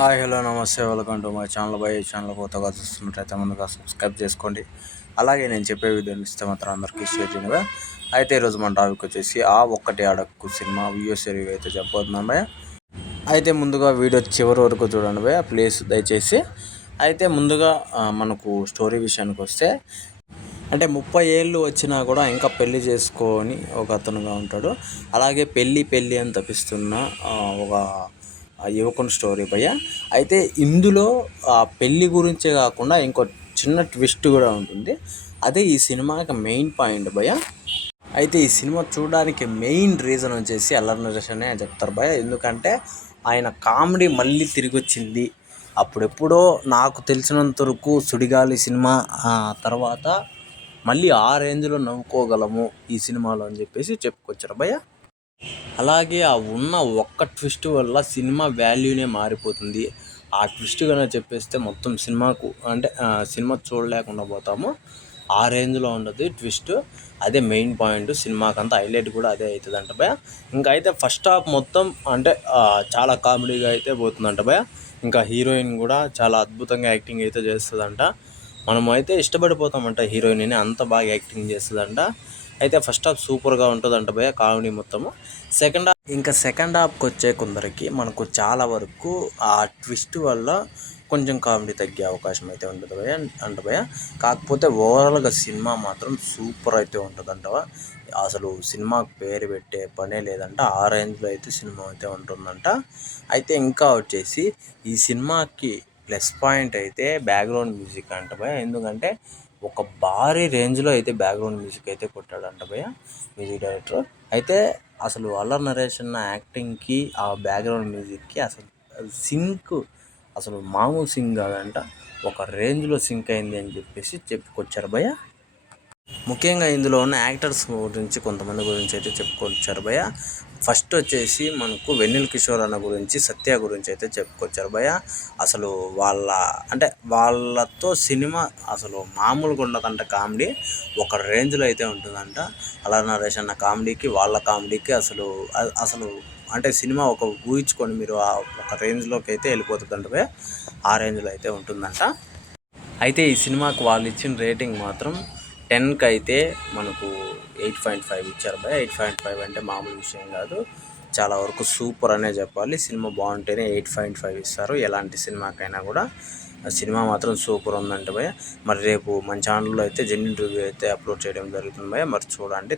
Hi hello నమస్తే welcome to my channel. ఈ channel కొత్తగా చూస్తున్నట్లయితే ముందుగా సబ్స్క్రైబ్ చేసుకోండి. అలాగే నేను చెప్పే వీడియోని ఇస్తే మాత్రం అందరికీ షేర్ చేయండి. అయితే ఈరోజు మన టాపిక్ వచ్చేసి ఆ ఒక్కటి అడక్కు సినిమా వ్యూస్ రివ్యూ అయితే చెప్పబోతున్నాం భయ. అయితే ముందుగా వీడియో చివరి వరకు చూడండి భయ ప్లీజ్ దయచేసి. అయితే ముందుగా మనకు స్టోరీ విషయానికి వస్తే, అంటే 30 ఏళ్ళు వచ్చినా కూడా ఇంకా పెళ్లి చేసుకొని ఒక అతనుగా ఉంటాడు. అలాగే పెళ్ళి అని తప్పిస్తున్న ఒక యువకుని స్టోరీ భయ్య. అయితే ఇందులో పెళ్ళి గురించే కాకుండా ఇంకో చిన్న ట్విస్ట్ కూడా ఉంటుంది. అదే ఈ సినిమాకి మెయిన్ పాయింట్ భయ్య. అయితే ఈ సినిమా చూడడానికి మెయిన్ రీజన్ వచ్చేసి అల్లరి నరేష్ అనే చెప్తారు భయ్య. ఎందుకంటే ఆయన కామెడీ మళ్ళీ తిరిగి వచ్చింది. అప్పుడెప్పుడో నాకు తెలిసినంత వరకు సుడిగాలి సినిమా తర్వాత మళ్ళీ ఆ రేంజ్లో నవ్వుకోగలము ఈ సినిమాలో అని చెప్పేసి చెప్పుకొచ్చారు భయ్య. అలాగే ఆ ఉన్న ఒక్క ట్విస్ట్ వల్ల సినిమా వాల్యూనే మారిపోతుంది. ఆ ట్విస్ట్ కనుక చెప్పేస్తే మొత్తం సినిమాకు అంటే సినిమా చూడలేకుండా పోతాము. ఆ రేంజ్లో ఉండదు ట్విస్ట్. అదే మెయిన్ పాయింట్. సినిమాకి అంతా హైలైట్ కూడా అదే అవుతుందంట భయ. ఇంకా అయితే ఫస్ట్ హాఫ్ మొత్తం అంటే చాలా కామెడీగా అయితే పోతుందంట భయ. ఇంకా హీరోయిన్ కూడా చాలా అద్భుతంగా యాక్టింగ్ అయితే చేస్తుందంట. మనం అయితే ఇష్టపడిపోతామంట హీరోయిన్ని, అంత బాగా యాక్టింగ్ చేస్తుందంట. అయితే ఫస్ట్ హాఫ్ సూపర్గా ఉంటుందంట భయ కామెడీ మొత్తము. సెకండ్ హాఫ్కి వచ్చే కొందరికి మనకు చాలా వరకు ఆ ట్విస్ట్ వల్ల కొంచెం కామెడీ తగ్గే అవకాశం అయితే ఉంటుంది భయ అంట భయ. కాకపోతే ఓవరాల్గా సినిమా మాత్రం సూపర్ అయితే ఉంటుందంటవా. అసలు సినిమాకు పేరు పెట్టే పనే లేదంట. ఆ రేంజ్లో అయితే సినిమా అయితే ఉంటుందంట. అయితే ఇంకా వచ్చేసి ఈ సినిమాకి ప్లస్ పాయింట్ అయితే బ్యాక్గ్రౌండ్ మ్యూజిక్ అంట భయ. ఎందుకంటే ఒక భారీ రేంజ్లో అయితే బ్యాక్గ్రౌండ్ మ్యూజిక్ అయితే కొట్టాడంట భయ మ్యూజిక్ డైరెక్టర్. అయితే అసలు అల్లరి నరేష్ అన్న యాక్టింగ్కి ఆ బ్యాక్గ్రౌండ్ మ్యూజిక్కి అసలు సింక్, అసలు మామూలు సింక్ కాదంట, ఒక రేంజ్లో సింక్ అయింది అని చెప్పేసి చెప్పుకొచ్చారు భయ. ముఖ్యంగా ఇందులో ఉన్న యాక్టర్స్ గురించి కొంతమంది గురించి అయితే చెప్పుకొచ్చారు భయ. ఫస్ట్ వచ్చేసి మనకు వెన్నెల కిషోర్ అన్న గురించి, సత్య గురించి అయితే చెప్పుకొచ్చారు భయ. అసలు వాళ్ళతో సినిమా అసలు మామూలుగా ఉండదంట. కామెడీ ఒక రేంజ్లో అయితే ఉంటుందంట. అల్లరి నరేష్ అన్న కామెడీకి వాళ్ళ కామెడీకి అసలు అంటే సినిమా ఒక ఊహించుకొని మీరు ఒక రేంజ్లోకి అయితే వెళ్ళిపోతుందంట భయ. ఆ రేంజ్లో అయితే ఉంటుందంట. అయితే ఈ సినిమాకి వాళ్ళు ఇచ్చిన రేటింగ్ మాత్రం 10కి అయితే మనకు 8.5 ఇచ్చారు భయ. 8.5 అంటే మామూలు విషయం కాదు, చాలా వరకు సూపర్ అనే చెప్పాలి. సినిమా బాగుంటేనే 8.5 ఇస్తారు ఎలాంటి సినిమాకైనా కూడా. సినిమా మాత్రం సూపర్ ఉందంటే భయ. మరి రేపు మన ఛానల్లో అయితే జెన్యూన్ రివ్యూ అయితే అప్లోడ్ చేయడం జరుగుతుంది భయ. మరి చూడండి.